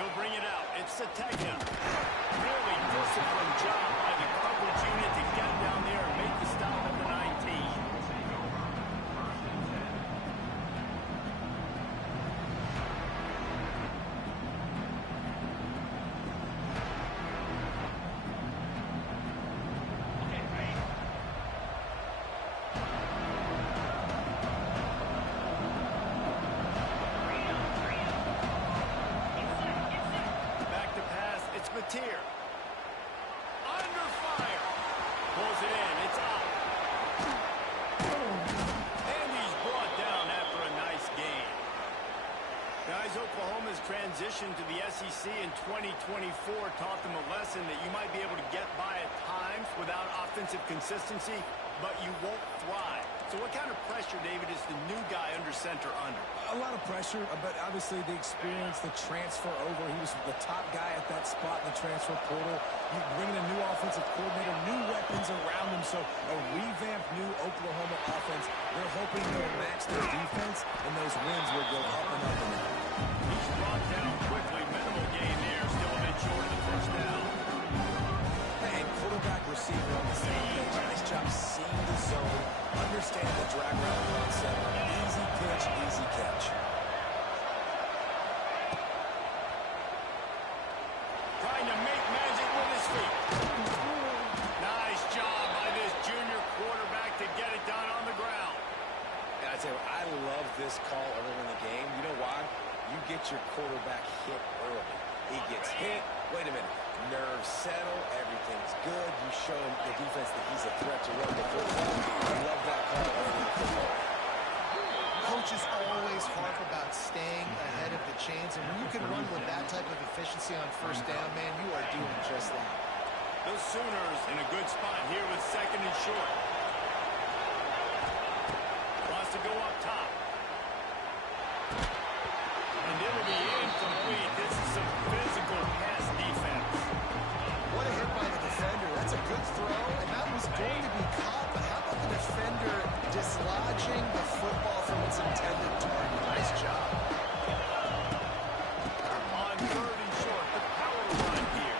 He'll bring it out. It's Satega. Really disciplined job by the coverage unit to get down there and make the stop at the 19. Under fire. Pulls it in. It's out. And he's brought down after a nice gain. Guys, Oklahoma's transition to the SEC in 2024 taught them a lesson that you might be able to get by at times without offensive consistency, but you won't thrive. So what kind of pressure, David, is the new guy under center under? A lot of pressure, but obviously the experience, the transfer over. He was the top guy at that spot in the transfer portal. You bring in a new offensive coordinator, new weapons around him, so a revamped new Oklahoma offense. They're hoping they'll match their defense, and those wins will go up and up and up. He's brought down quickly. Minimal gain there, still a bit short of the first down. And quarterback receiver on the same page. Nice job seeing the zone, understanding the drag route concept. Easy pitch, easy catch. Trying to make magic with his feet. Nice job by this junior quarterback to get it done on the ground. And I tell you, I love this call early in the game. You know why? You get your quarterback hit early. He gets hit. Wait a minute. Nerves settle. Everything's good. You show him the defense that he's a threat to run the football. I love that call early in the football. Coaches always harp about staying ahead of the chains, and when you can run with that type of efficiency on first down, man, you are doing just that. The Sooners in a good spot here with second and short. Wants to go up top. And it'll be incomplete. This is some physical pass defense. What a hit by the defender. That's a good throw, and that was going to be caught, but how about the defender dislodging the football from its intended target? Nice job. On third and short, the power run here.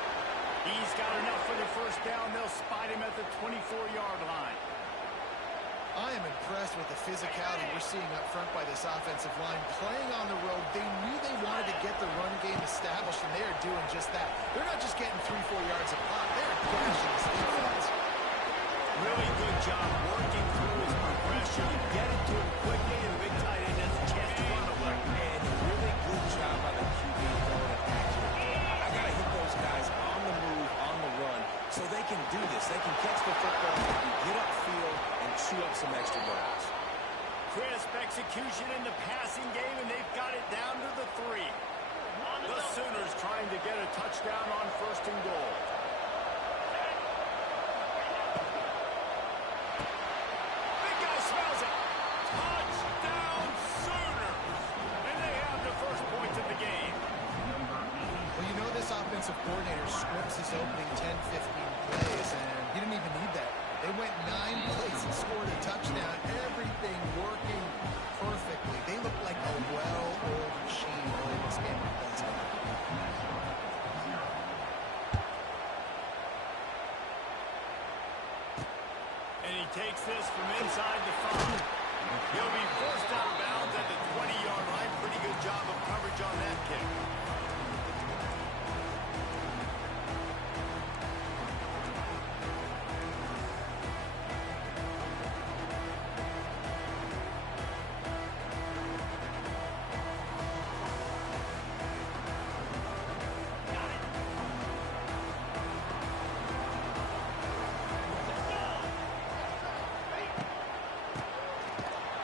He's got enough for the first down. They'll spot him at the 24-yard line. I am impressed with the physicality we're seeing up front by this offensive line. Playing on the road, they knew they wanted to get the run game established, and they are doing just that. They're not just getting 3-4 yards a pop. They're gashing this defense. Really good job working through his progression. Get it to him quickly, and the big tight end has a chance to run away. And really good job by the QB throwing it accurately. I got to hit those guys on the move, on the run, so they can do this. They can catch the football, get upfield, and chew up some extra yards. Crisp execution in the passing game, and they've got it down to the 3. The Sooners trying to get a touchdown on first and goal. Big guy smells it. Touchdown Sooners! And they have the first points of the game. Well, you know this offensive coordinator scripts his opening 10-15 plays, and he didn't even need that. They went 9 plays and scored a touchdown. Everything working perfectly. They look like a well-oiled machine early in this game. And he takes this from inside the 5. He'll be forced out of bounds at the 20-yard line. Pretty good job of coverage on that kick.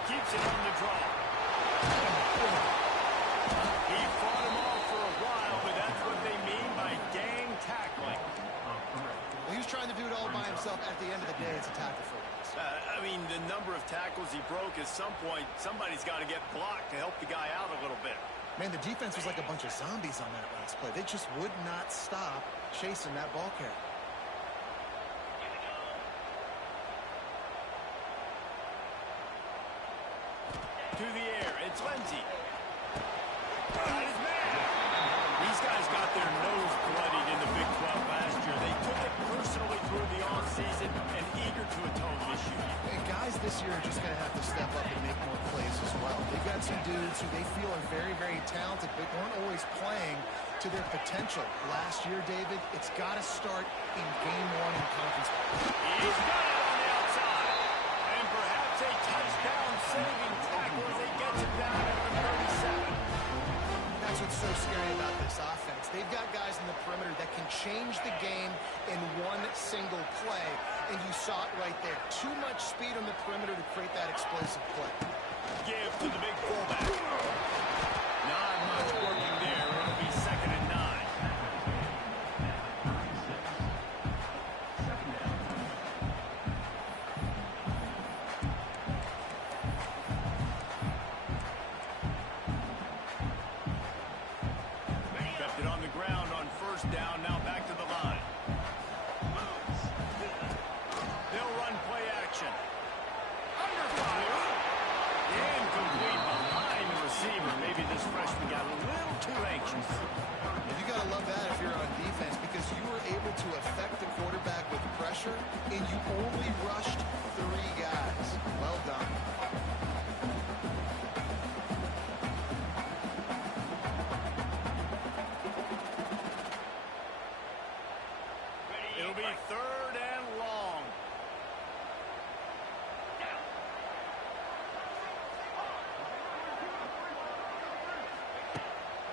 Keeps it on the draw. He fought him off for a while, but that's what they mean by gang tackling. Well, he was trying to do it all by himself. At the end of the day, it's a tackle for us. I mean, the number of tackles he broke, at some point, somebody's got to get blocked to help the guy out a little bit. Man, the defense was like a bunch of zombies on that last play. They just would not stop chasing that ball carrier. To the air, it's Lindsey. Got his man. These guys talented and eager to atone this year. And guys this year are just going to have to step up and make more plays as well. They've got some dudes who they feel are very, very talented, but weren't always playing to their potential. Last year, David, it's got to start in game 1 in conference. He's got it on the outside. And perhaps a touchdown-saving tackle as he gets it down at the 37. That's what's so scary about this offense. They've got guys in the perimeter that can change the game in one single play, and you saw it right there. Too much speed on the perimeter to create that explosive play. Give to the big fullback. Not much working there. It'll be 2nd and 9. Kept it on the ground on 1st down. Now back to the line. They'll run play action. Under fire. Incomplete behind the receiver. Maybe this freshman got a little too anxious. You got to love that if you're on defense, because you were able to affect the quarterback with pressure, and you only rushed 3 guys. Well done. It'll be 3rd and long.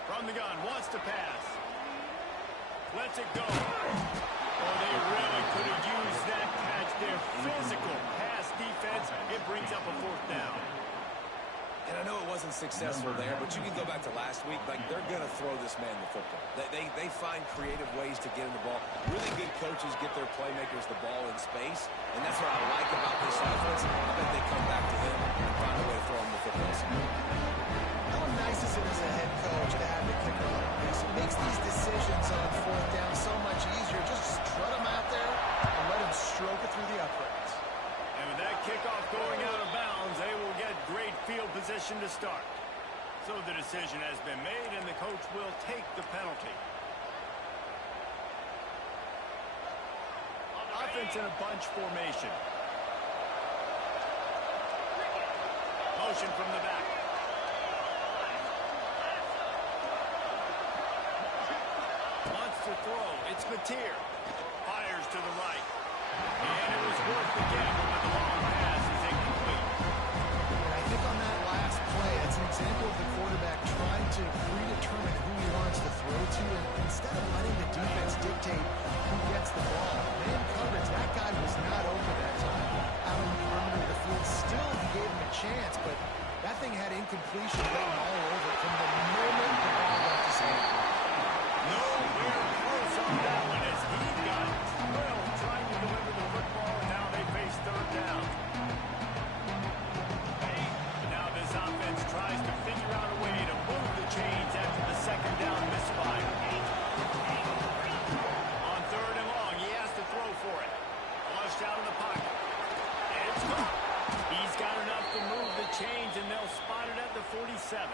From the gun, wants to pass. Lets it go. Oh, they really could have used that catch there. Physical pass defense. It brings up a 4th down. And I know it wasn't successful there, but you can go back to last week. Like, they're going to throw this man the football. They find creative ways to get him the ball. Really good coaches get their playmakers the ball in space, and that's what I like about this offense. I bet they come back to him and find a way to throw him the football. How nice is it as a head coach to have the kicker like this? It makes these decisions on 4th down so much easier. Just trot him out there and let him stroke it through the uprights. And with that kickoff going out of bounds, they will get great field position to start. So the decision has been made, and the coach will take the penalty. Offense in a bunch formation. Motion from the back. Wants to throw. It's Mateer. Fires to the right. And it was worth the gamble, but the long pass is incomplete. And I think on that last play, it's an example of the quarterback trying to predetermine who he wants to throw to, and instead of letting the defense dictate who gets the ball. Man coverage, that guy was not open that time. Out on the perimeter of the field, still he gave him a chance, but that thing had incompletion written all over it from the moment the ball left his hand. Nowhere close on that one as he got drilled trying to deliver the football, and now they face 3rd down. And now this offense tries to figure out a way to move the chains after the 2nd down misfire. On 3rd and long, he has to throw for it. Flushed out of the pocket. And it's gone. He's got enough to move the chains, and they'll spot it at the 47.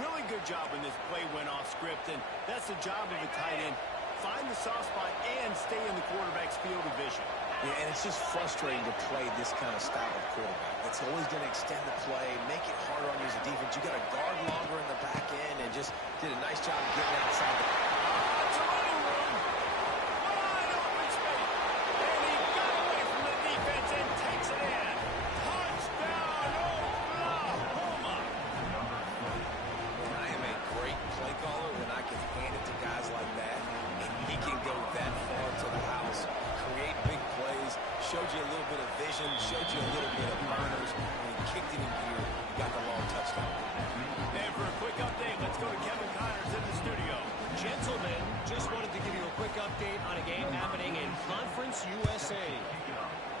Really good job when this play went off script, and that's the job of a tight end. Find the soft spot and stay in the quarterback's field of vision. Yeah, and it's just frustrating to play this kind of style of quarterback. It's always going to extend the play, make it harder on you as a defense. You got to guard longer in the back end, and just did a nice job of getting outside the... It's a running room. Wide open space. And he got away from the defense and takes it in. Touchdown, Oklahoma. I am a great play caller when I can hand it to guys like that, and he can go that far to the house, create big plays, showed you a little bit of vision, showed you a little bit of burners, and he kicked it in gear. He got the long touchdown. And for a quick update, let's go to Kevin Connors in the studio. Gentlemen, just wanted to give you a quick update on a game happening in Conference USA.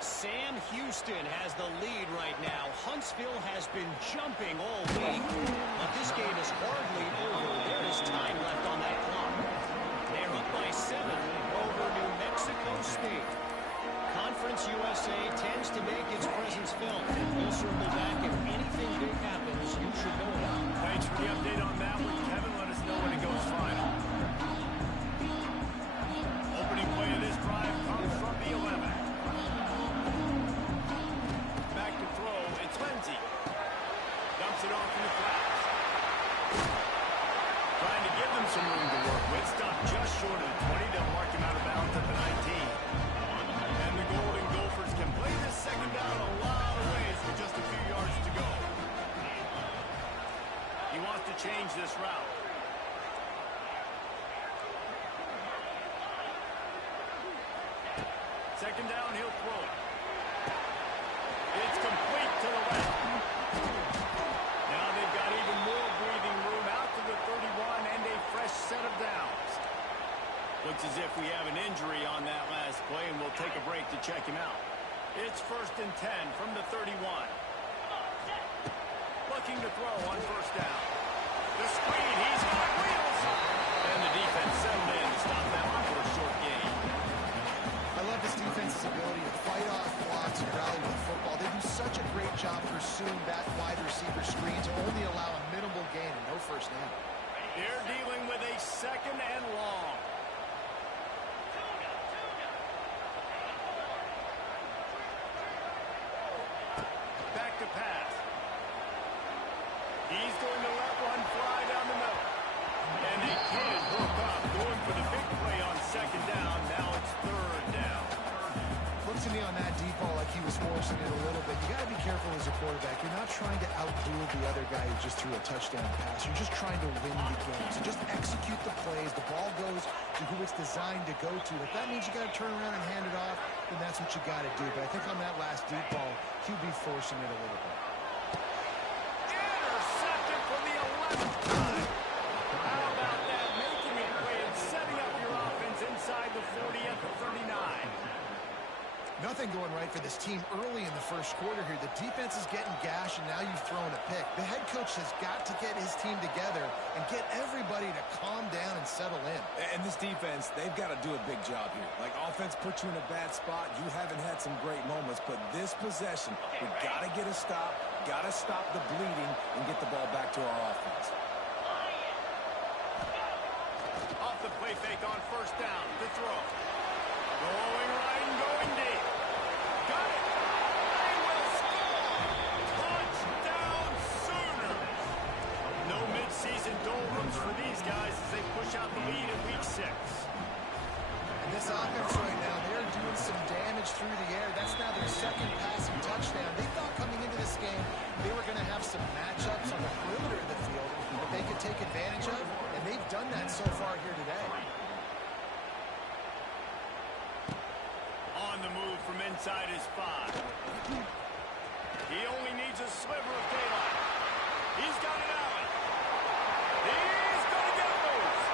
Sam Houston has the lead right now. Huntsville has been jumping all week, but this game is hardly over. There is time left on that clock. They're up by 7 over New Mexico State. Conference USA tends to make its presence felt. We'll circle back if anything big happens. You should know about it. Thanks for the update on that one, Kevin. Let us know when it goes final. Opening play of this drive comes from the 11. some room to work with. Stopped just short of the 20. They'll mark him out of bounds at the 19. And the Golden Gophers can play this second down a lot of ways with just a few yards to go. He wants to change this route. Second down, he'll throw it. It's complete to the left. Now they've got even more breathing room out to the 31 and a fresh set of downs. Looks as if we have an injury on that last play, and we'll take a break to check him out. It's 1st and 10 from the 31. Looking to throw on first down. The screen, he's got wheels. And the defense settled in to stop that one for a short gain. I love this defense's ability to fight off blocks and rally with the football. They do such a great job pursuing back wide receiver screen to only allow a minimal gain and no first down. They're dealing with a second and long. Back to pass. He's going to let one fly down the middle. And they can't hook up, going for the big play on second down. Now it's third down. Looks to me on that deep ball like he was forcing it a little bit. You got to be careful as a quarterback. You're not trying to outduel the other guy who just threw a touchdown pass. You're just trying to win the game. So just execute the plays. The ball goes to who it's designed to go to. If that means you got to turn around and hand it off, then that's what you got to do. But I think on that last deep ball, QB forcing it a little bit. Intercepted for the 11th time. How about that? Making a play and setting up your offense inside the 40 at the 39. Nothing going right for this team early in the first quarter here. The defense is getting gashed, and now you've thrown a pick. The head coach has got to get his team together and get everybody to calm down and settle in. And this defense, they've got to do a big job here. Like, offense put you in a bad spot. You haven't had some great moments, but this possession, we got to get a stop, got to stop the bleeding, and get the ball back to our offense. Off the play fake on first down. The throw. Going right and going deep. Got it. They will score. Touchdown Sooners. No midseason doldrums for these guys as they push out the lead in week 6. And this offense right now, they're doing some damage through the air. That's now their second passing touchdown. They thought coming into this game they were going to have some matchups on the perimeter of the field that they could take advantage of, and they've done that so far here today. On the move from inside his 5. He only needs a sliver of daylight. He's got it out. He's going to get loose.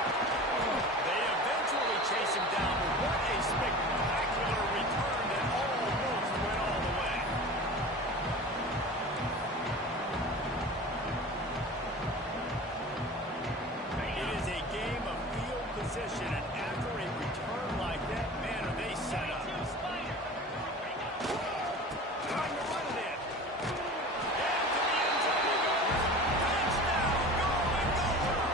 They eventually chase him down. What a spectacular return that almost went all the way. It is a game of field position, and after a return like that, man, are they set up. Trying to run it in. Into the end zone he goes. Touchdown, Golden Gophers.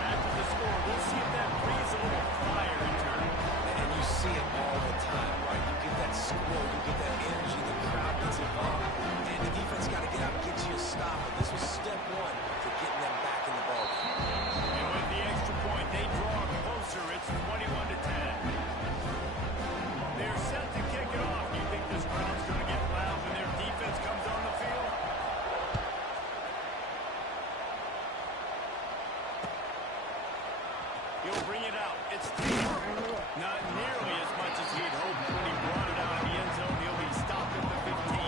After the score, we'll see if that breathes a little fire into it. And you see it all the time, right? You get that score, you get that energy, the crowd gets involved, and the defense got to get out and get you a stop. But this was step one to getting them back in the ball game. And with the extra point, they draw closer. It's 21-10. They're set to kick it off. Do you think this crowd's going to get loud when their defense comes on the field? He'll bring it out. It's Taylor. Not nearly as much as he'd hoped when he brought it out of the end zone. He'll be stopped at the 15.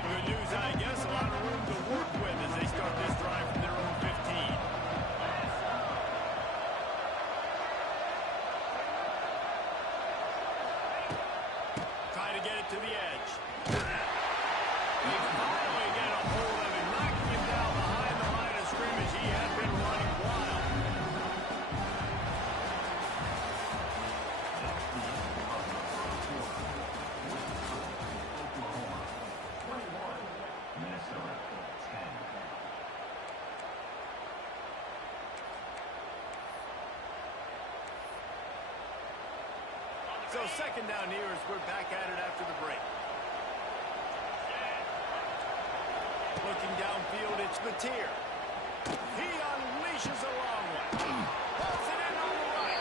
Good news, I guess. A lot of room to work with as they start this drive from their own 15. Try to get it to the edge. They finally get a hold of him, knocking him down behind the line of scrimmage. He had been running wild. So second down here as we're back at it after the break. Looking downfield, it's Mateer. He unleashes a long one. Pulls it in on the right.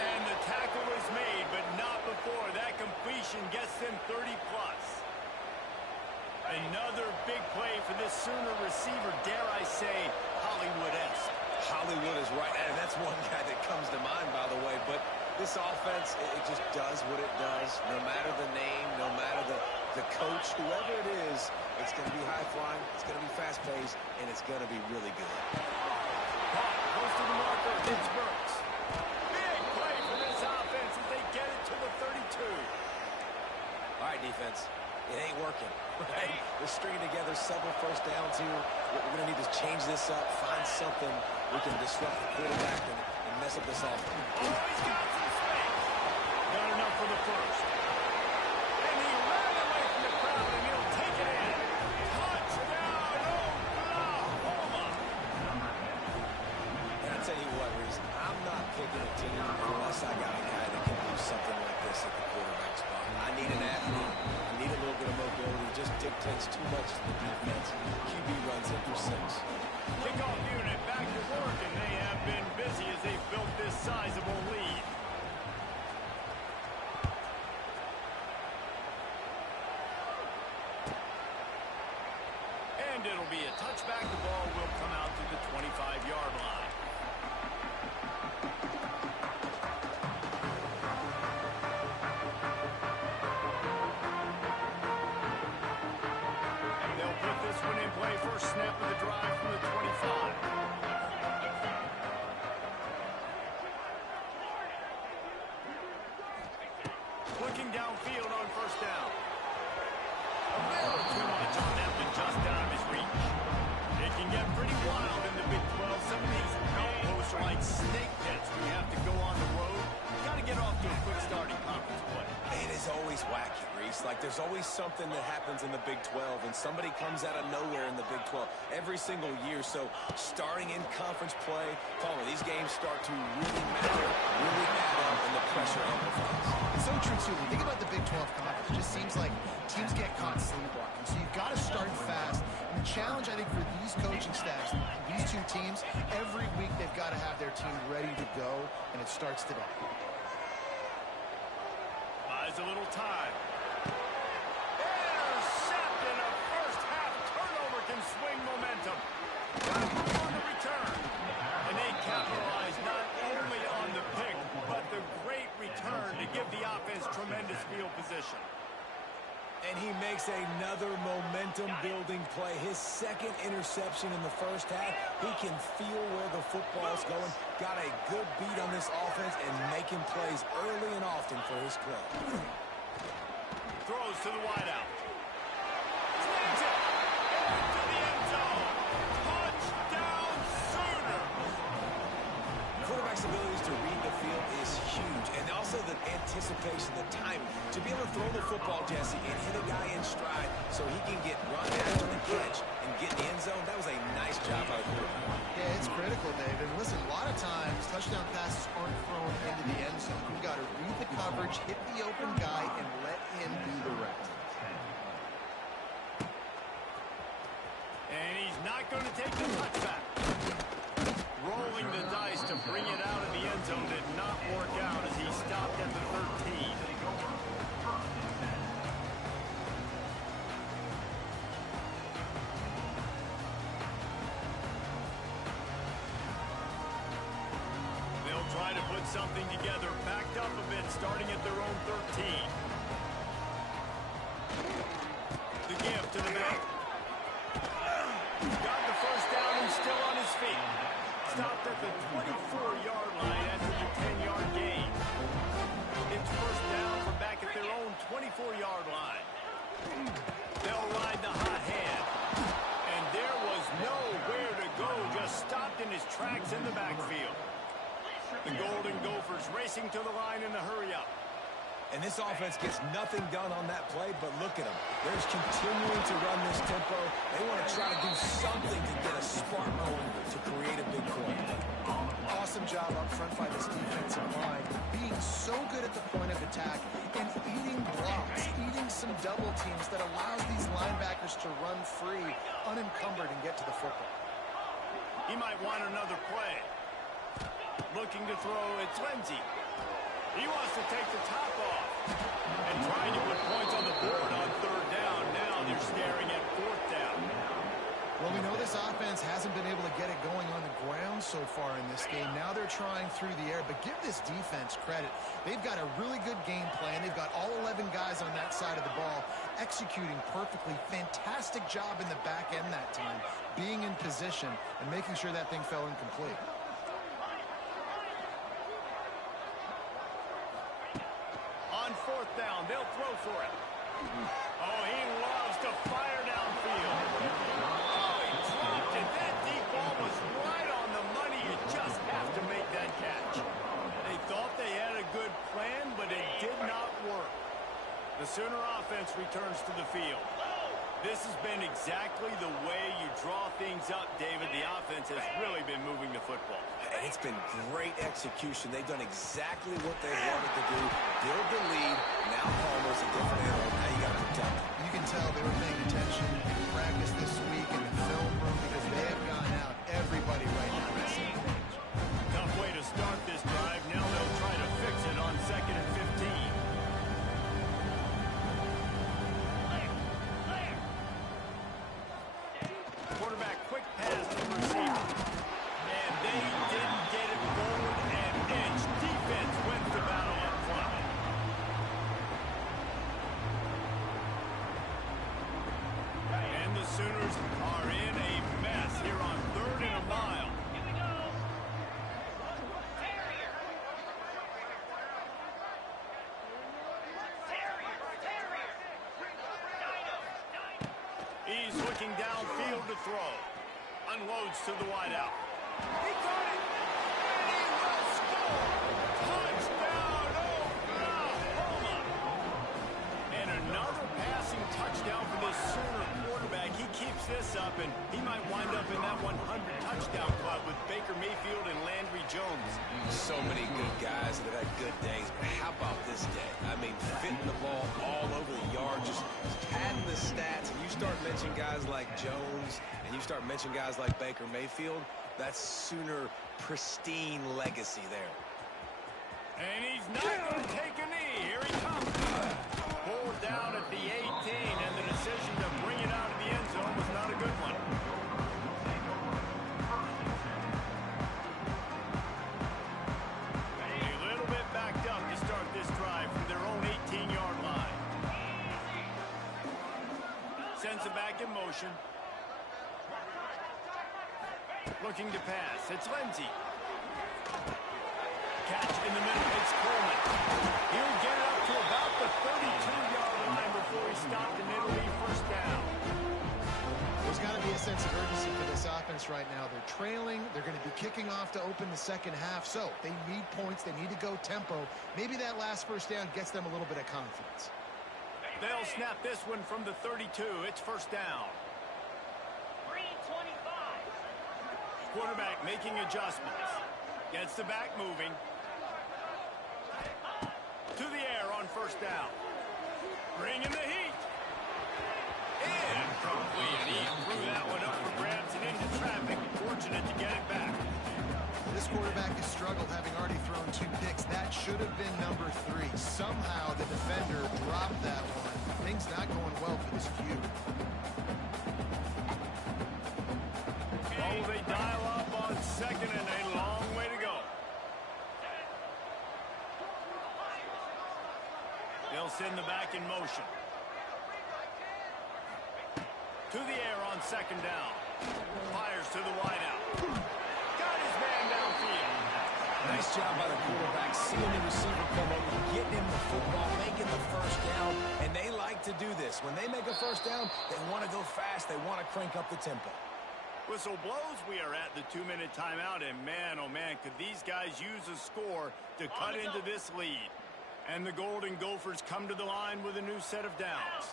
And the tackle is made, but not before. That completion gets them 30-plus. Another big play for this Sooner receiver, dare I say, Hollywood-esque. Hollywood is right, and that's one guy that comes to mind, by the way. But this offense, it just does what it does. No matter the name, no matter the coach, whoever it is, it's going to be high-flying, it's going to be fast-paced, and it's going to be really good. Close to the marker, it's Burks. Big play for this offense as they get it to the 32. All right, defense, it ain't working. Right? We're stringing together several first downs here. We're going to need to change this up, find something we can disrupt the quarterback and mess up this offense. Oh, he's got some space. Got enough for the first. And he ran away from the crowd, and he'll take it in. Touchdown, Oklahoma. And I tell you what, Reese, I'm not picking a team unless I got a guy that can do something like this at the quarterback spot. I need an athlete. I need a little bit of mobility. It just dictates too much to the defense. QB runs in for 6. Kickoff unit back to work, and they have been busy as they've built this sizable lead. And it'll be a touchback. The ball will come out to the 25-yard line. They'll put this one in play. First snap of the drive from the 25. Looking downfield on first down. A little too much on that, but just out of his reach. It can get pretty wild in the Big 12. Some of these outposts are like snake pits where you have to go on the road. You got to get off to a quick start in conference play. It is always wacky, Reese. Like, there's always something that happens in the Big 12, and somebody comes out of nowhere in the Big 12 every single year. So, starting in conference play, Palmer, these games start to really matter, really add up, and the pressure amplifies. It's so true, too. When you think about the Big 12 conference, it just seems like teams get caught sleepwalking. So, you've got to start fast. And the challenge, I think, for these coaching staffs, these two teams, every week they've got to have their team ready to go, and it starts today. Buys a little time. Intercepted. A first-half turnover can swing momentum. Got on the return. And they capitalize not only on the pick, but the great return to give the offense tremendous field position. And he makes another momentum-building play. His second interception in the first half. He can feel where the football's going. Got a good beat on this offense and making plays early and often for his club. Throws to the wideout. Slings it. Into the end zone. Touchdown, Sooner. Quarterback's abilities to read the field is huge. And also the anticipation, the timing. To be able to throw the football, Jesse, and hit a guy in stride so he can get run after the catch and get in the end zone, that was a nice job by the quarterback. Yeah, it's critical, David. Listen, a lot of times, touchdown passes aren't thrown into the end zone. You've got to read the coverage, hit the open guy, and let him do the rest. And he's not going to take the touchback. Rolling the dice to bring it out of the end zone did not work out as he stopped at the 13. They'll try to put something together, backed up a bit, starting at their own 13. The give to the back. Got the first down and still on his feet. Stopped at the 24-yard line after the 10-yard gain. It's first down from back at their own 24-yard line. They'll ride the hot hand. And there was nowhere to go, just stopped in his tracks in the backfield. The Golden Gophers racing to the line in a hurry-up. And this offense gets nothing done on that play, but look at them. They're just continuing to run this tempo. They want to try to do something to get a spark going to create a big play. Awesome job up front by this defensive line. Being so good at the point of attack to run free, unencumbered, and get to the football. He might want another play. Looking to throw, it's Lindsey. He wants to take the top off. And trying to put points on the board on third down. Now they're staring at fourth down. Well, we know this offense hasn't been able to get it going on the ground so far in this game. Now they're trying through the air, but give this defense credit. They've got a really good game plan. They've got all 11 guys on that side of the ball executing perfectly. Fantastic job in the back end that time, being in position and making sure that thing fell incomplete. On fourth down, they'll throw for it. Oh, he loves to fire downfield. Oh, he dropped it. That deep ball was right on the money. You just have to make that catch. They thought they had a good plan, but it did not work. The Sooner offense returns to the field. This has been exactly the way you draw things up, David. The offense has really been moving the football. And it's been great execution. They've done exactly what they wanted to do. Build the lead. Now Palmer's a different animal. Now you got to protect him. You can tell they were paying attention in practice this week in the film room because they have gotten out everybody right now. Tough way to start this drive. Now they'll try to fix it on 2nd and 15. Quarterback quick pass to the receiver. And they didn't get it forward an inch. Defense wins the battle up front. And the Sooners are in a mess here on 3rd and a mile. He's looking downfield to throw. Unloads to the wideout. He caught it. And he will score. Touchdown, Oklahoma. And another passing touchdown for this Sooner quarterback. He keeps this up, and he might wind up in that 100 touchdown club with Baker Mayfield and Landry Jones. So many good guys that have had good days, but how about this day? I mean, fitting the ball all over the yard, just padding the stats, and you start mentioning guys like Jones, and you start mentioning guys like Baker Mayfield, that's Sooner pristine legacy there. And he's not going to take a knee. Here he comes. Pulled down at the 18, and the decision to bring it out of the end zone was not a good one. A little bit backed up to start this drive from their own 18-yard line. Sends it back in motion. Looking to pass. It's Lindsey. Catch in the middle. It's Coleman. He'll get it up to about the 32-yard line before he stopped, and it'll be first down. There's got to be a sense of urgency for this offense right now. They're trailing. They're going to be kicking off to open the second half. So they need points. They need to go tempo. Maybe that last first down gets them a little bit of confidence. They'll snap this one from the 32. It's first down. Quarterback making adjustments. Gets the back moving. To the air on first down. Bringing the heat. Incomplete. He threw that one up for grabs and into traffic. Fortunate to get it back. This quarterback has struggled, having already thrown 2 picks. That should have been number 3. Somehow the defender dropped that one. Things not going well for this feud. Oh, they dial up on 2nd and a long way to go. They'll send the back in motion. To the air on 2nd down. Fires to the wideout. Got his man downfield. Nice job by the quarterback, seeing the receiver come over, getting him the football, making the first down, and they like to do this. When they make a first down, they want to go fast. They want to crank up the tempo. Whistle blows. We are at the 2-minute timeout, and man, oh man, could these guys use a score to cut into this lead. And the Golden Gophers come to the line with a new set of downs.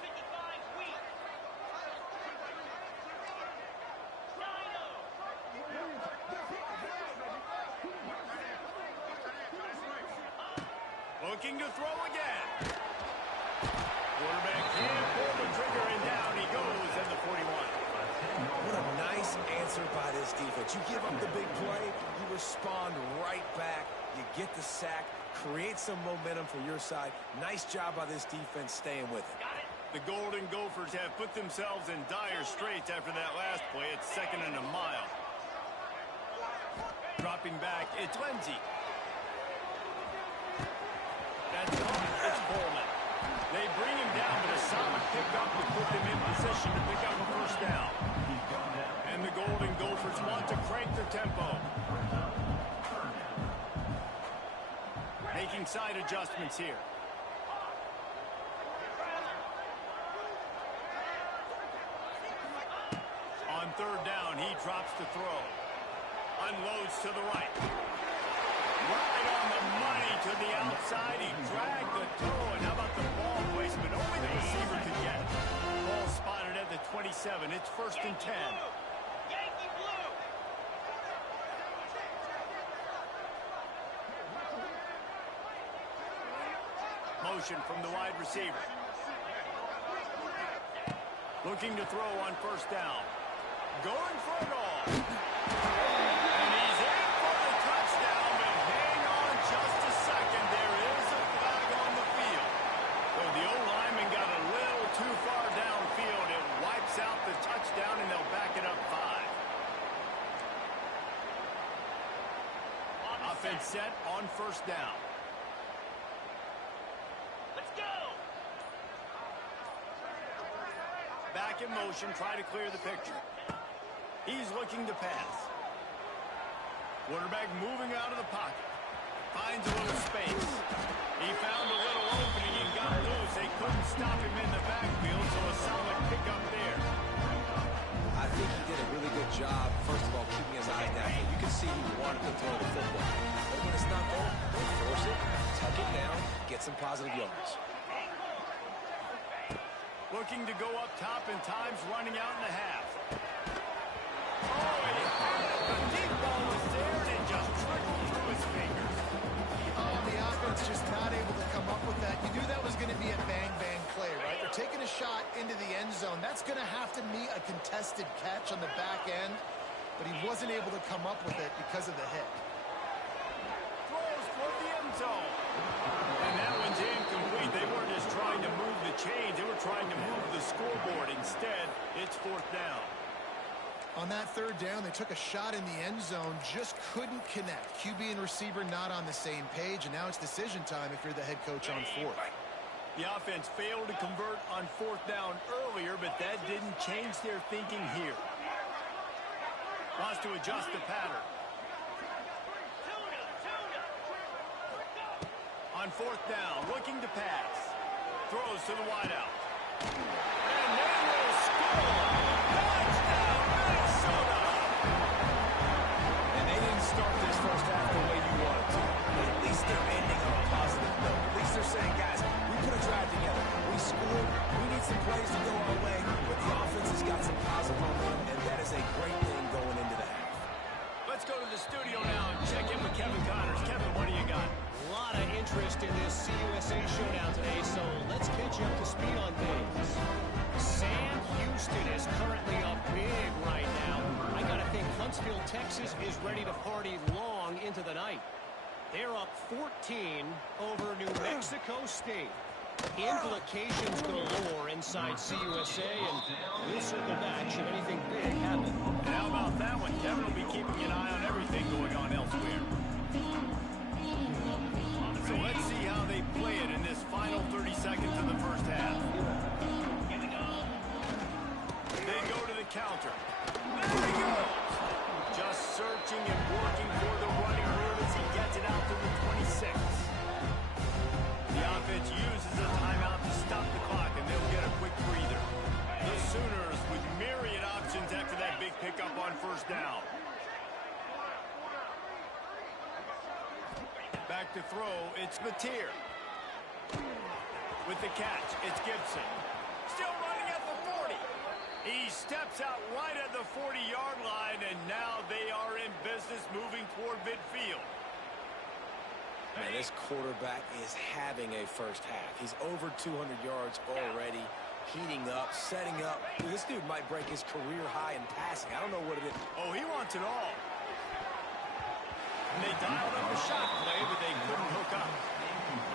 Looking to throw again. Quarterback can't pull the trigger, and down he goes at the answer by this defense. You give up the big play, you respond right back, you get the sack, create some momentum for your side. Nice job by this defense staying with it. The Golden Gophers have put themselves in dire straits after that last play. It's 2nd and a mile. Dropping back, it's Lindsey. That's on. It's Coleman. They bring him down, but a solid pickup will put them in position to pick up a first down. And the Golden Gophers want to crank their tempo. Making side adjustments here. On 3rd down, he drops the throw. Unloads to the right. Right on the money to the outside. He dragged the toe. And how about the ball placement? Only the receiver could get. Ball spotted at the 27. It's 1st and 10. Motion from the wide receiver. Looking to throw on 1st down. Going for it all. And he's in for the touchdown, but hang on just a second. There is a flag on the field. So the O-lineman got a little too far downfield. It wipes out the touchdown, and they'll back it up 5. Offense set on 1st down. Back in motion, try to clear the picture. He's looking to pass. Quarterback moving out of the pocket. Finds a little space. He found a little opening and got loose. They couldn't stop him in the backfield, so a solid pickup there. I think he did a really good job, first of all, keeping his eyes down. You can see he wanted to throw the football. But when it's not going, don't force it. Tuck it down. Get some positive yards. Looking to go up top, and time's running out in the half. Oh, and he had it. The deep ball was there, and it just trickled through his fingers. Oh, the offense just not able to come up with that. You knew that was going to be a bang-bang play, right? They're taking a shot into the end zone. That's going to have to meet a contested catch on the back end, but he wasn't able to come up with it because of the hit. Throws for the end zone. And that one's incomplete. They weren't just trying to move the chains. They were trying to move the scoreboard. Instead, it's 4th down. On that 3rd down, they took a shot in the end zone, just couldn't connect. QB and receiver not on the same page, and now it's decision time if you're the head coach on 4th. The offense failed to convert on 4th down earlier, but that didn't change their thinking here. Wants to adjust the pattern. On 4th down, looking to pass. Throws to the wideout. And they will score! Touchdown, Minnesota! And they didn't start this first half the way you wanted to. But at least they're ending on a positive note. At least they're saying, guys, we put a drive together. We scored. We need some plays to go our way. But the offense has got some positive momentum, and that is a great thing going into the half. Let's go to the studio now and check in with Kevin Connors. Kevin, what do you got? A lot of interest in this CUSA showdown today, so let's catch you up to speed on things. Sam Houston is currently up big right now. I gotta think Huntsville, Texas is ready to party long into the night. They're up 14 over New Mexico State. Implications galore inside CUSA, and we'll circle back should anything big happen. And how about that one? Kevin will be keeping an eye on everything going on elsewhere. So let's see how they play it in this final 30 seconds of the first half. They go to the counter. There he goes! Just searching and working for the running route as he gets it out to the 26. The offense uses a timeout to stop the clock, and they'll get a quick breather. The Sooners with myriad options after that big pickup on 1st down. Back to throw, it's Mateer. With the catch, it's Gibson. Still running at the 40. He steps out right at the 40-yard line, and now they are in business moving toward midfield. Man, this quarterback is having a first half. He's over 200 yards already. heating up, setting up. Dude, this dude might break his career high in passing. I don't know what it is. Oh, he wants it all. And they dialed up a shot play, but they couldn't hook up.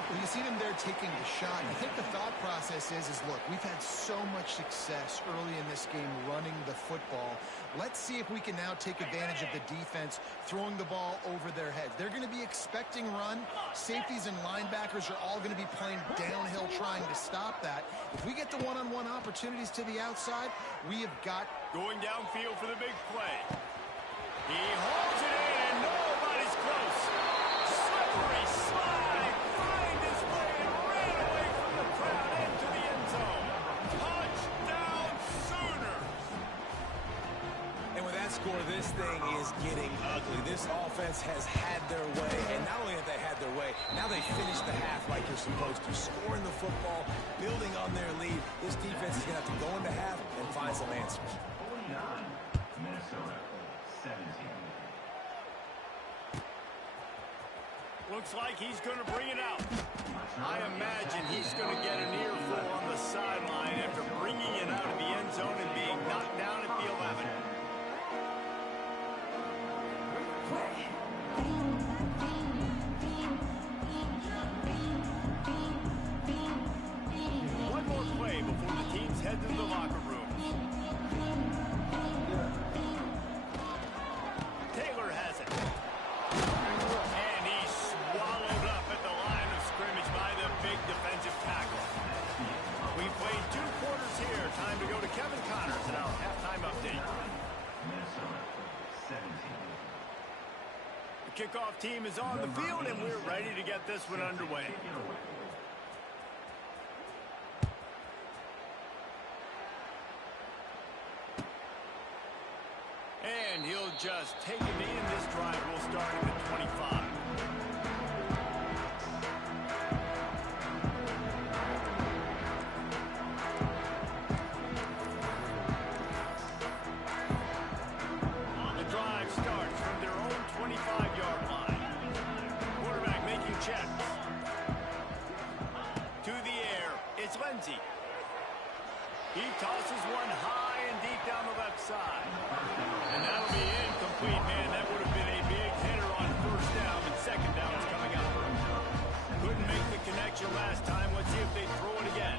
Well, you see them there taking the shot. I think the thought process is look, we've had so much success early in this game running the football. Let's see if we can now take advantage of the defense throwing the ball over their heads. They're going to be expecting run. Safeties and linebackers are all going to be playing downhill trying to stop that. If we get the one-on-one opportunities to the outside, we have got... Going downfield for the big play. He holds it in, and nobody's close. Slippery slide, find his way, and ran away from the crowd into the end zone. Touchdown Sooners! And with that score, this thing is getting ugly. This offense has had their way, and not only have they had their way, now they finish the half like you're supposed to, scoring the football, building on their lead. This defense is going to have to go into half and find some answers. 49, Minnesota, 17. Looks like he's going to bring it out. I imagine he's going to get an earful on the sideline after bringing it out of the end zone and being knocked down at the 11. One more play before the teams head to the locker room. Taylor has it. And he's swallowed up at the line of scrimmage by the big defensive tackle. We played 2 quarters here. Time to go to Kevin Connors in our halftime update. Minnesota, 17. The kickoff team is on the field, and we're ready to get this one underway. And he'll just take it in. This drive will start at the 25. The drive starts from their own 25-yard line. Quarterback making checks. To the air, it's Lindsey. He tosses one high and deep down the left side. And that'll be incomplete, man. That would have been a big hitter on first down, and second down is coming up. Couldn't make the connection last time. Let's see if they throw it again.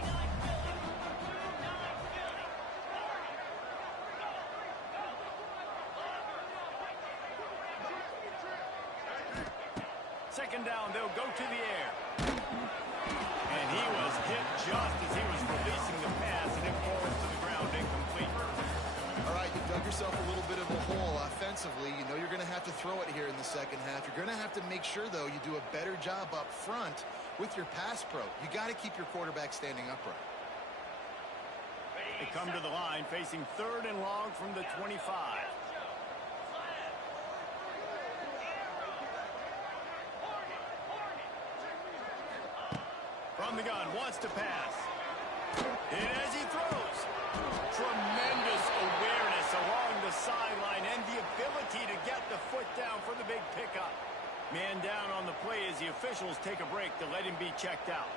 Second down, they'll go to the air. And he was hit just as he was releasing the pass, and it falls to the ground incomplete. All right, you dug yourself a little bit of a hole offensively. You know you're going to have to throw it here in the second half. You're going to have to make sure, though, you do a better job up front with your pass pro. You got to keep your quarterback standing upright. They come to the line facing 3rd and long from the 25. From the gun, wants to pass. And as he throws, tremendous awareness along the sideline and the ability to get the foot down for the big pickup. Man down on the play as the officials take a break to let him be checked out.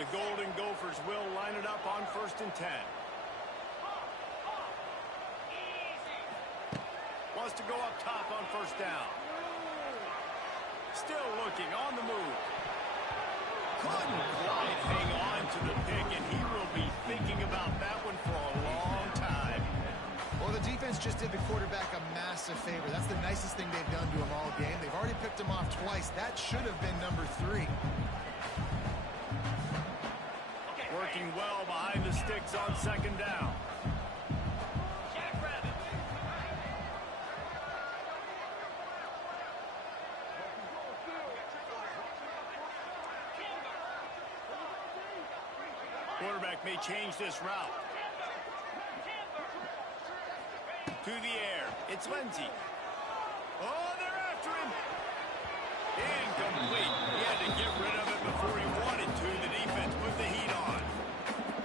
The Golden Gophers will line it up on 1st and 10. Wants to go up top on 1st down. Still looking on the move. Couldn't quite hang on to the pick, and he will be thinking about that one for a long time. Well, the defense just did the quarterback a massive favor. That's the nicest thing they've done to him all game. They've already picked him off twice. That should have been number 3. Working well behind the sticks on 2nd down. Quarterback may change this route. To the air. It's Lindsey. Oh, they're after him. Incomplete. He had to get rid of it before he wanted to. The defense put the heat on.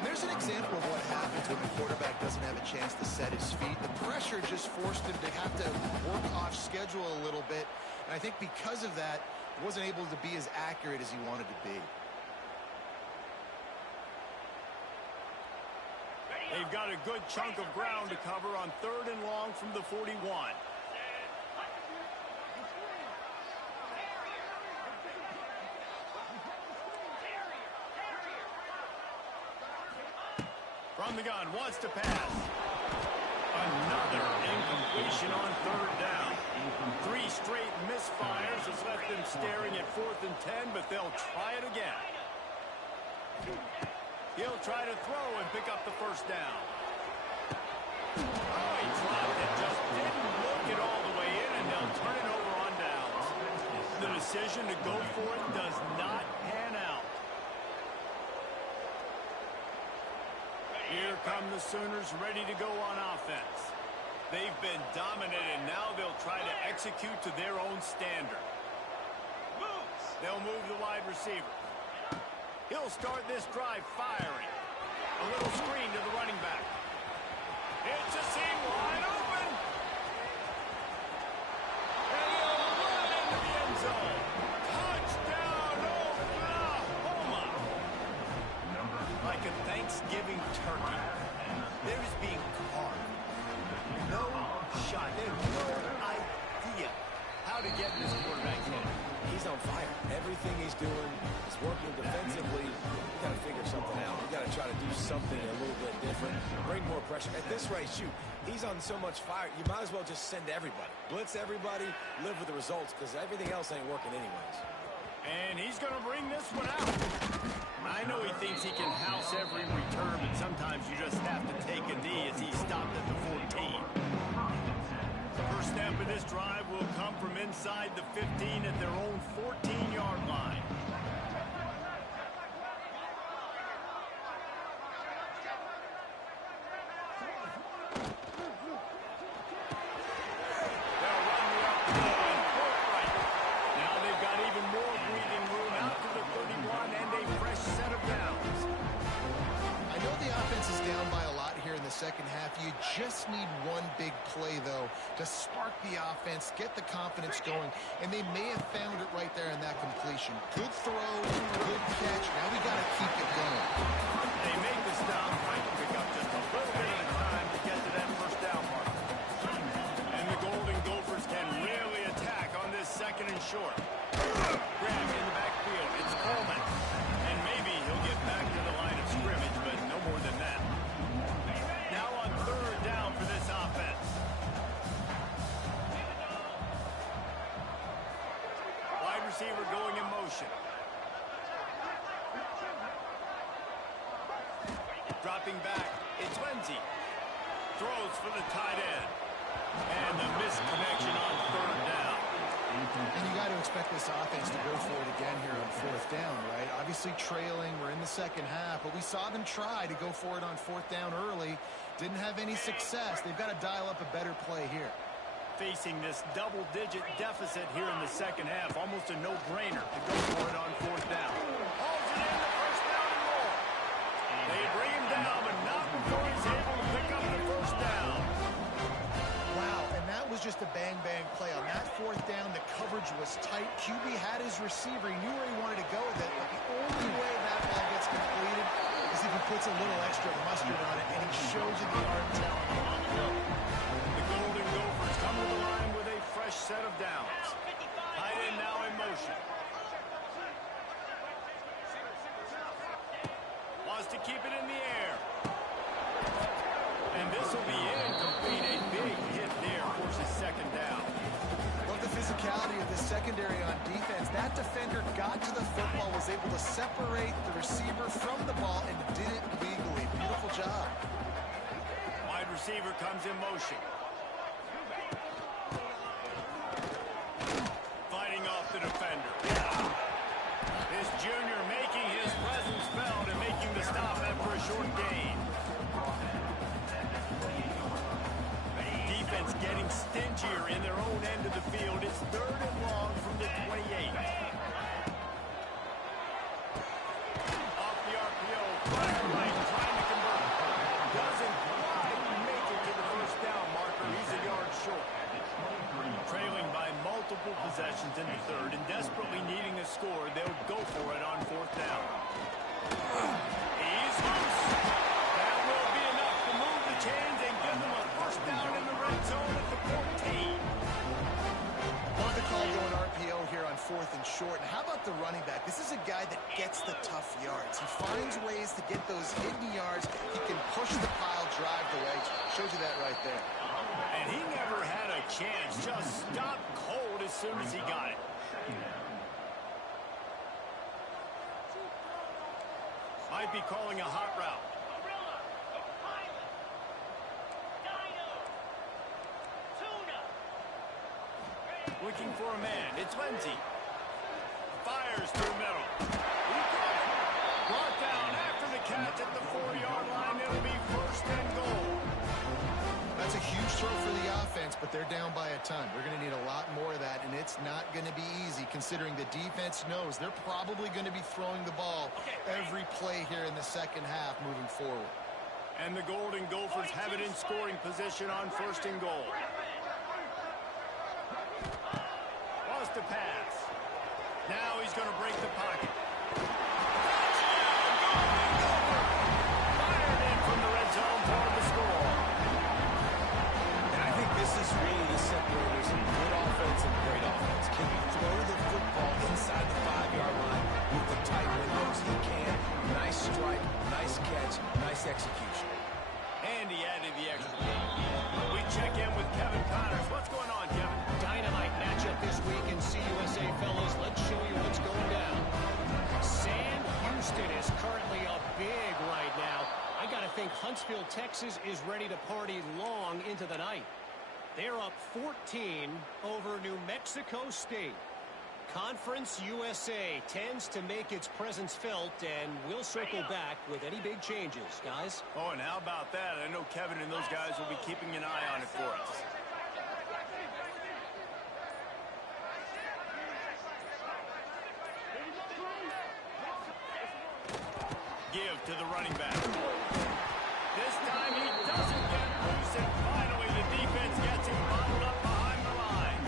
There's an example of what happens when the quarterback doesn't have a chance to set his feet. The pressure just forced him to have to work off schedule a little bit. And I think because of that, he wasn't able to be as accurate as he wanted to be. They've got a good chunk of ground to cover on 3rd and long from the 41. From the gun, wants to pass. Another incompletion on 3rd down. 3 straight misfires has left them staring at 4th and 10, but they'll try it again. He'll try to throw and pick up the 1st down. Oh, he dropped it. Just didn't look it all the way in, and they'll turn it over on downs. The decision to go for it does not pan out. Here come the Sooners ready to go on offense. They've been dominant, and now they'll try to execute to their own standard. They'll move the wide receiver. He'll start this drive firing. A little screen to the running back. It's a seam wide open. And he'll run into the end zone. Touchdown, Oklahoma. Like a Thanksgiving turkey, there's being carved. No shot. There's no idea how to get this quarterback in. He's on fire. Everything he's doing is working defensively. You got to figure something out. You got to try to do something a little bit different. Bring more pressure. At this rate, shoot, he's on so much fire, you might as well just send everybody. Blitz everybody, live with the results, because everything else ain't working anyways. And he's going to bring this one out. I know he thinks he can house every return, but sometimes you just have to take a knee as he stopped at the 14. First snap of this drive will come from inside the 15 at their own 14-yard line. They'll run the upfield and pull right. Now they've got even more breathing room out to the 31 and a fresh set of downs. I know the offense is down by a lot here in the second half. You just need one big play, though, to spark the offense, get the confidence going, and they may have found it right there in that completion. Good throw, good catch. Now we got to keep it going. They make the stop, trying to pick up just a little bit of time to get to that 1st down mark. And the Golden Gophers can really attack on this 2nd and short. Grab in the backfield. It's Coleman. And maybe he'll get back to the line of scrimmage, but no more than that. Now on 3rd down for this offense. Wide receiver going in motion. Dropping back, it's Lindsey. Throws for the tight end. And the missed connection on 3rd down. And you got to expect this offense to go for it again here on 4th down, right? Obviously trailing, we're in the second half, but we saw them try to go for it on 4th down early. Didn't have any success. They've got to dial up a better play here. Facing this double-digit deficit here in the second half, almost a no-brainer to go for it on 4th down. Hauls it in, the 1st down and more. They bring him down, but not before he's able to pick up the 1st down. Wow, and that was just a bang-bang play. On that 4th down, the coverage was tight. QB had his receiver. He knew where he wanted to go with it, but the only way that ball gets completed is if he puts a little extra mustard on it, and he shows you the arm talent on the go. The Golden Gophers come to the line with a fresh set of downs. Tight end now in motion. Wants to keep it in the air. And this will be incomplete. A big hit there forces 2nd down. Love the physicality of this secondary on defense. That defender got to the football, was able to separate the receiver from the ball, and did it legally. Beautiful job. Wide receiver comes in motion. Fighting off the defender. This junior making his presence felt and making the stop after a short gain. Defense getting stingier in their own end of the field. It's 3rd and long from the 28. Off the RPO, fire right, trying to convert. Doesn't quite make it to the 1st down marker. He's a yard short. Trailing by multiple possessions in the 3rd and desperately needing a score, they'll go for it on 4th down. He's loose. That will be enough to to get those hidden yards. He can push the pile, drive the legs. Shows you that right there. And he never had a chance. Just stopped cold as soon as he got it. Might be calling a hot route. Looking for a man. It's Lindsey. Fires through middle. Brought down after the catch at the 4-yard line. It'll be first and goal. That's a huge throw for the offense, but they're down by a ton. They're going to need a lot more of that, and it's not going to be easy considering the defense knows they're probably going to be throwing the ball every play here in the second half moving forward. And the Golden Gophers have it in scoring position on first and goal. Lost a pass. Now he's going to break the pocket. Fired in from the red zone for the score. And I think this is really the separators of good offense and great offense. Can you throw the football inside the 5-yard line with the tight windows? He can. Nice strike, nice catch, nice execution. And he added the extra point. We check in with Kevin Connors. What's going on, Kevin? Dynamite matchup this week in CUSA, fellas. Let's show you what's going down. Sam Houston is currently up big right now. I got to think Huntsville, Texas is ready to party long into the night. They're up 14 over New Mexico State. Conference USA tends to make its presence felt, and we'll circle back with any big changes, guys. Oh, and how about that? I know Kevin and those guys will be keeping an eye on it for us. Give to the running back. This time he doesn't get loose, and finally the defense gets him bottled up behind the line.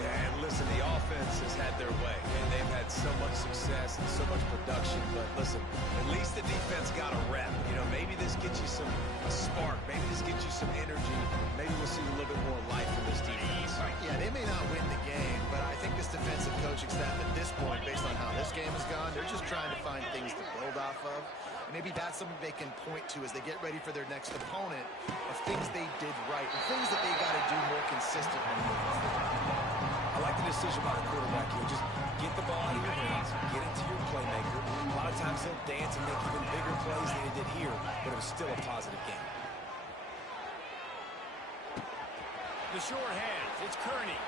Yeah, and listen, the offense has had their way, and they've had so much success and so much production. But listen, at least the defense got a rep. You know, maybe this gets you a spark. Maybe this gets you some energy. Maybe we'll see a little bit more life from this defense. Yeah, they may not win the game, but I think this defensive coaching staff at this point, based on how this game has gone, they're just trying to find things to build off of. Maybe that's something they can point to as they get ready for their next opponent of things they did right and things that they got to do more consistently. I like the decision by the quarterback here. Just get the ball out of your hands, get it to your playmaker. A lot of times they'll dance and make even bigger plays than they did here, but it was still a positive game. The short hands. It's Kearney.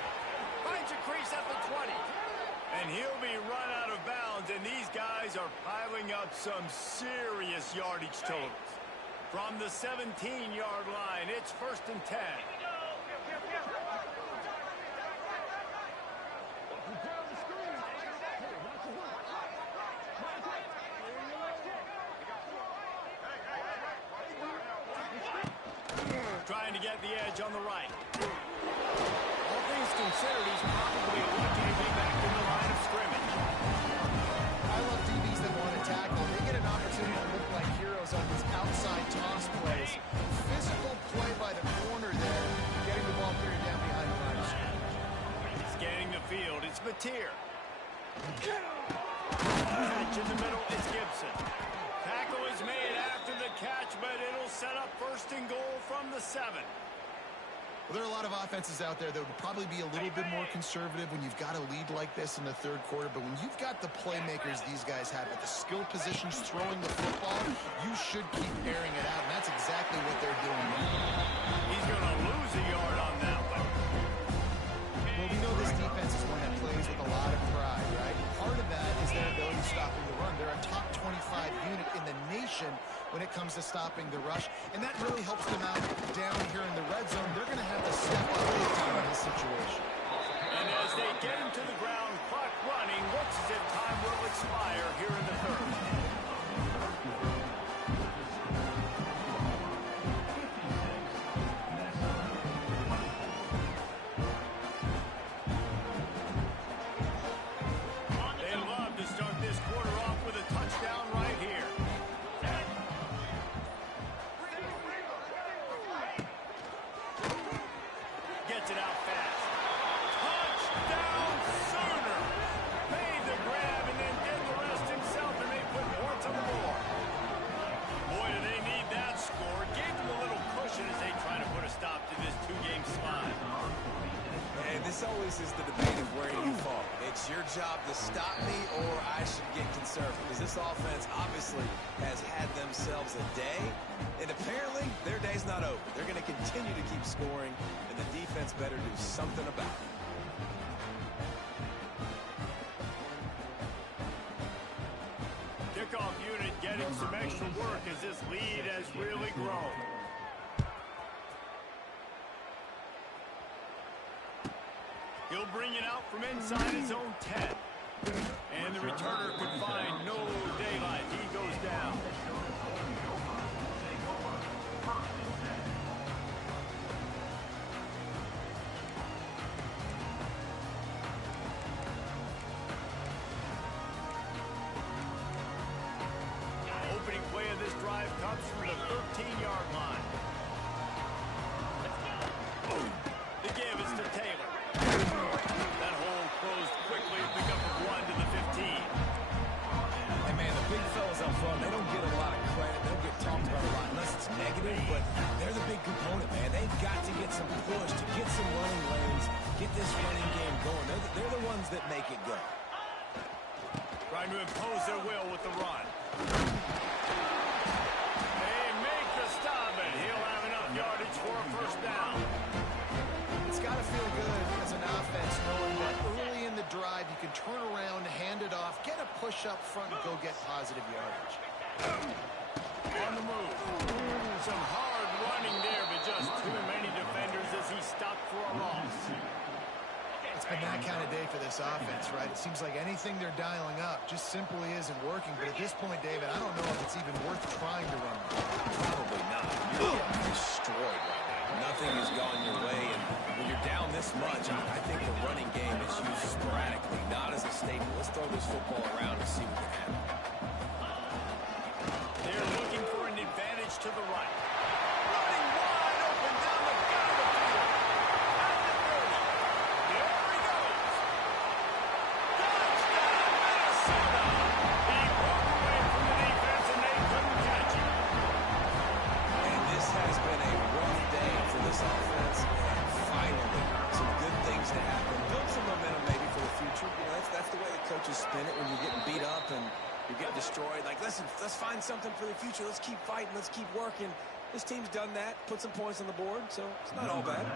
Finds a crease at the 20. And he'll be run out of bounds, and these guys are piling up some serious yardage totals. From the 17-yard line, it's first and 10. Trying to get the edge on the right. All things considered, he's probably lucky to be back in the line of scrimmage. I love DBs that want to tackle. They get an opportunity to look like heroes on these outside toss plays. Physical play by the corner there, getting the ball cleared down behind the line of scrimmage. Scanning the field, it's Mateer. Catch in the middle, it's Gibson. Tackle is made after the catch, but it'll set up first and goal from the 7. Well, there are a lot of offenses out there that would probably be a little bit more conservative when you've got a lead like this in the third quarter. But when you've got the playmakers these guys have at the skill positions throwing the football, you should keep airing it out. And that's exactly what they're doing now. He's going to lose a yard on that one. Well, we know this defense is one that plays with a lot of pride, right? Part of that is their ability stopping the run. They're a top 25 unit in the nation when it comes to stopping the rush, and that really helps them out down here in the red zone. They're going to have to step up big time in this situation. And as they get him to the ground, clock running, looks as if time will expire here in the third. They love to start this quarter off with a touchdown right here. Gets it out fast. Touchdown, It's your job to stop me, or I should get conservative, because this offense obviously has had themselves a day, and apparently their day's not over. They're going to continue to keep scoring, and the defense better do something about it. Kickoff unit getting some extra work as this lead has really grown. He'll bring it out from inside his own 10. And the returner could find no daylight. He goes down. Opening play of this drive comes from the 13-yard line. The give is to Taylor. That hole closed quickly, a pickup of 1 to the 15. Hey, man, the big fellas up front, they don't get a lot of credit. They don't get talked about a lot unless it's negative, but they're the big component, man. They've got to get some push, to get some running lanes, get this running game going. They're the ones that make it go. Trying to impose their will with the run. They make the stop, and he'll have enough yardage for a first down. It's got to feel good as an offense knowing that early in the drive you can turn around, hand it off, get a push up front, and go get positive yardage. On the move. Some hard running there, but just too many defenders as he stopped for a loss. It's been that kind of day for this offense, right? It seems like anything they're dialing up just simply isn't working. But at this point, David, I don't know if it's even worth trying to run. Probably not. You're getting destroyed right now. Nothing has gone your way, and when you're down this much, I think the running game is used sporadically, not as a staple. Let's throw this football around and see what can happen. They're looking for an advantage to the right. Running wide open down the middle of the field. At the 30. There he goes. Touchdown, Minnesota. He broke away from the defense, and they couldn't catch him. And this has been a rough day for this offense, and finally, some good things to happen. Build some momentum maybe for the future. You know, that's the way the coaches spin it when you're getting beat up and you're getting destroyed. Like, listen, let's find something for the future. Let's keep fighting. Let's keep working. This team's done that, put some points on the board, so it's not all bad.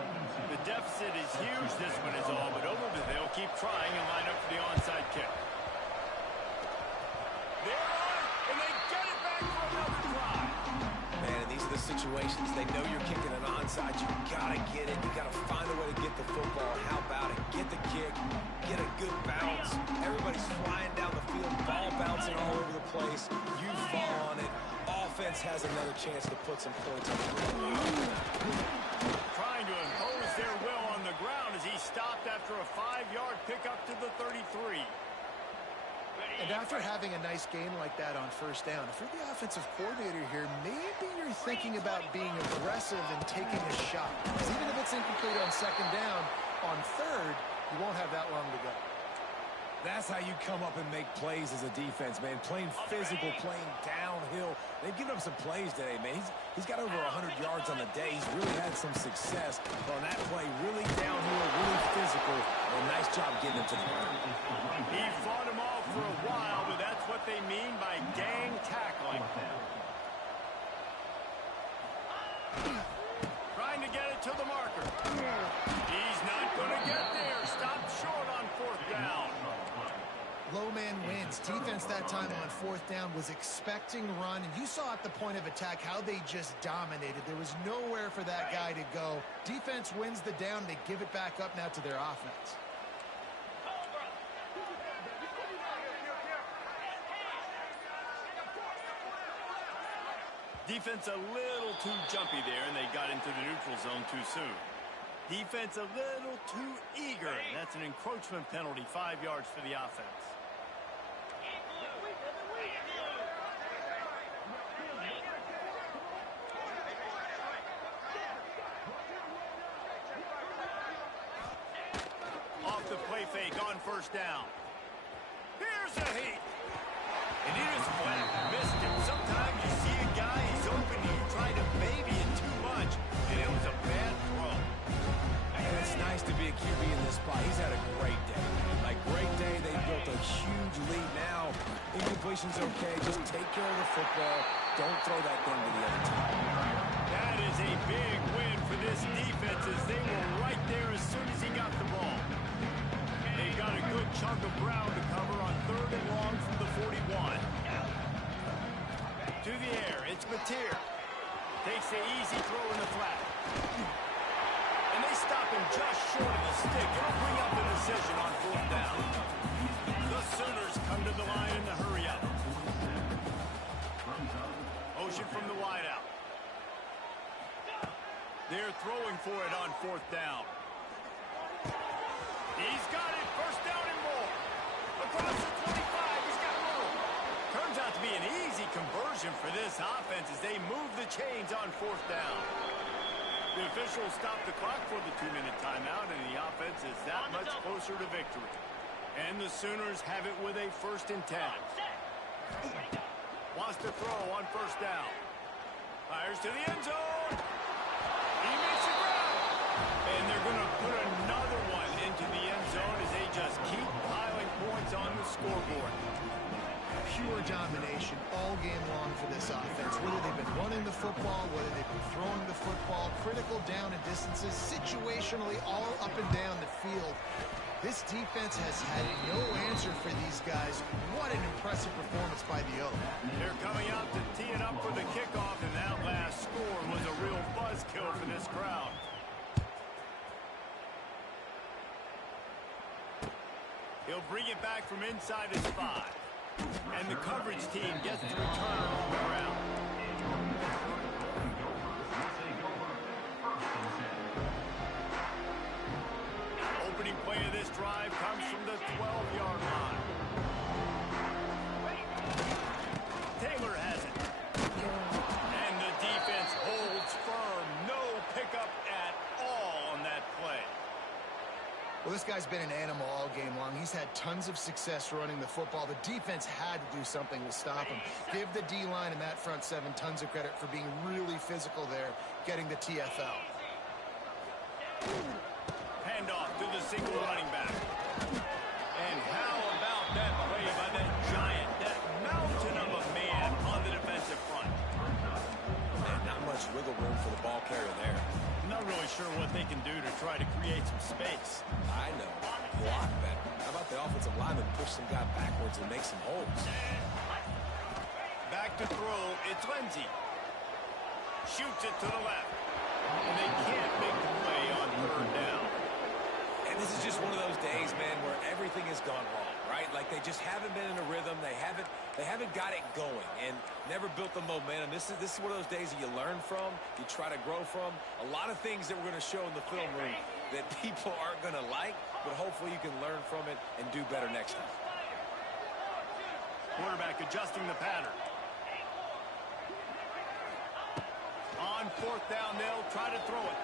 The deficit is huge. This one is all but over, but they'll keep trying and line up for the onside kick. They're on it, and they get it back for another try. Man, and these are the situations. They know you're kicking an onside. You gotta get it. You gotta find a way to get the football. How about it? Get the kick. Get a good bounce. Everybody's flying down the field. Ball bouncing all over the place. You fall on it. Offense has another chance to put some points on the board. Trying to impose their will on the ground as he stopped after a 5-yard pickup to the 33. And after having a nice game like that on first down, if you're the offensive coordinator here, maybe you're thinking about being aggressive and taking a shot. Because even if it's incomplete on second down, on third, you won't have that long to go. That's how you come up and make plays as a defense, man. Playing physical, playing downhill. They've given up some plays today, man. He's got over 100 yards on the day. He's really had some success on that play. Really downhill, really physical. And a nice job getting him to the ground. He fought him off for a while, but that's what they mean by gang tackling. Trying to get it to the marker. He's not going to get there. Stopped short on fourth down. Low man wins. Defense that time on fourth down was expecting run, and you saw at the point of attack how they just dominated. There was nowhere for that guy to go. Defense wins the down. They give it back up now to their offense. Defense a little too jumpy there, and they got into the neutral zone too soon. Defense a little too eager. That's an encroachment penalty, 5 yards for the offense. Off the play fake on first down. Here's a heat. And he just flat missed him. Sometimes you see a guy, he's open, you try to baby it too much, and it was a bad throw. And it's nice to be a QB in this spot. He's had a great day. Like, great day. situation's okay. Just take care of the football. Don't throw that thing to the other team. That is a big win for this defense as they were right there as soon as he got the ball. They got a good chunk of ground to cover on 3rd and long from the 41. To the air, it's Mateer. Takes the easy throw in the flat. And they stop him just short of the stick. It'll bring up the decision on 4th down. The Sooners come to the line in the hurry-up. Motion from the wideout. They're throwing for it on 4th down. He's got it. 1st down and more. Across the 25. He's got room. Turns out to be an easy conversion for this offense as they move the chains on 4th down. The officials stop the clock for the 2-minute timeout, and the offense is that much closer to victory. And the Sooners have it with a 1st and 10. Wants to throw on 1st down. Fires to the end zone. He makes the grab. And they're going to put another one into the end zone as they just keep piling points on the scoreboard. Pure domination all game long for this offense. Whether they've been running the football, whether they've been throwing the football, critical down and distances, situationally all up and down the field. This defense has had no answer for these guys. What an impressive performance by the Oak. They're coming out to tee it up for the kickoff, and that last score was a real buzzkill for this crowd. He'll bring it back from inside his 5. And the coverage team gets to return on the ground. Opening play of this drive comes from the 12-yard line. Taylor has it. And the defense holds firm. No pickup at all on that play. Well, this guy's been an animal all game long. He's had tons of success running the football. The defense had to do something to stop him. Give the D-line and that front 7 tons of credit for being really physical there, getting the TFL. Handoff to the single running back. And how about that play by that giant, that mountain of a man on the defensive front? Man, not much wiggle room for the ball carrier there. Not really sure what they can do to try to create some space. I know. Block better. How about the offensive lineman push some guy backwards and make some holes? Back to throw, it's Lindsey. Shoots it to the left. And they can't make the play on 3rd down. And this is just one of those days, man, where everything has gone wrong, right? Like they just haven't been in a rhythm. They haven't got it going and never built the momentum. This is one of those days that you learn from, you try to grow from. A lot of things that we're going to show in the film room that people aren't going to like, but hopefully you can learn from it and do better next time. Quarterback adjusting the pattern. On 4th down, they'll try to throw it.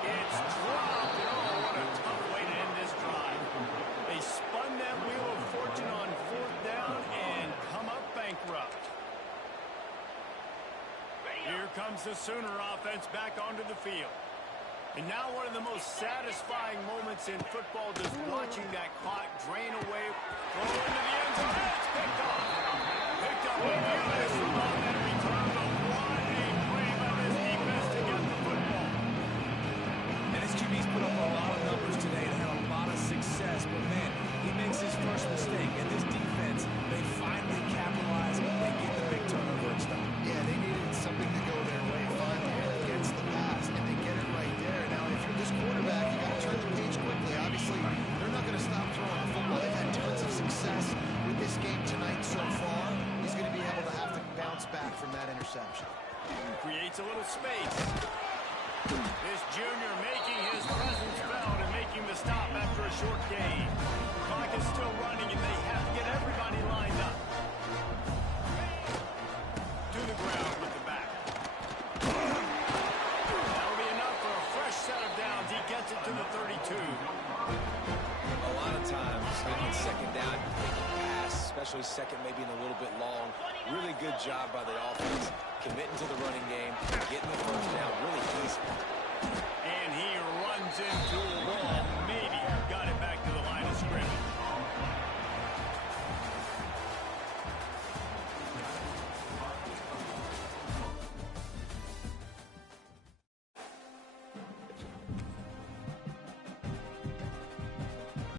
It's dropped. Oh, what a tough way to end this drive. They spun that wheel of fortune on 4th down and come up bankrupt. Here comes the Sooner offense back onto the field. And now one of the most satisfying moments in football, just watching that clock drain away. Throw into the end zone. It's picked off. Picked up with Unis on that return. But what a play by this defense to get the football. And his QB's put up a lot of numbers today and had a lot of success. But, man, he makes his first mistake. And this defense, they finally capitalize. They get the big turnover and stop. Yeah, they needed something to go their way finally against the pass, and they get it right there. Now, if you're this quarterback, you got to turn the page quickly. Obviously, they're not going to stop throwing the football. They've had tons of success with this game tonight so far. He's going to be able to have to bounce back from that interception. Creates a little space. This junior making his presence felt and making the stop after a short gain. The clock is still running, and they have to get everybody lined up. To the ground with the back. That'll be enough for a fresh set of downs. He gets it to the 32. A lot of times, on 2nd down, you think you pass, especially 2nd, maybe in a little bit long. Really good job by the offense, committing to the running game, getting the 1st down really easy. And he runs into a wall.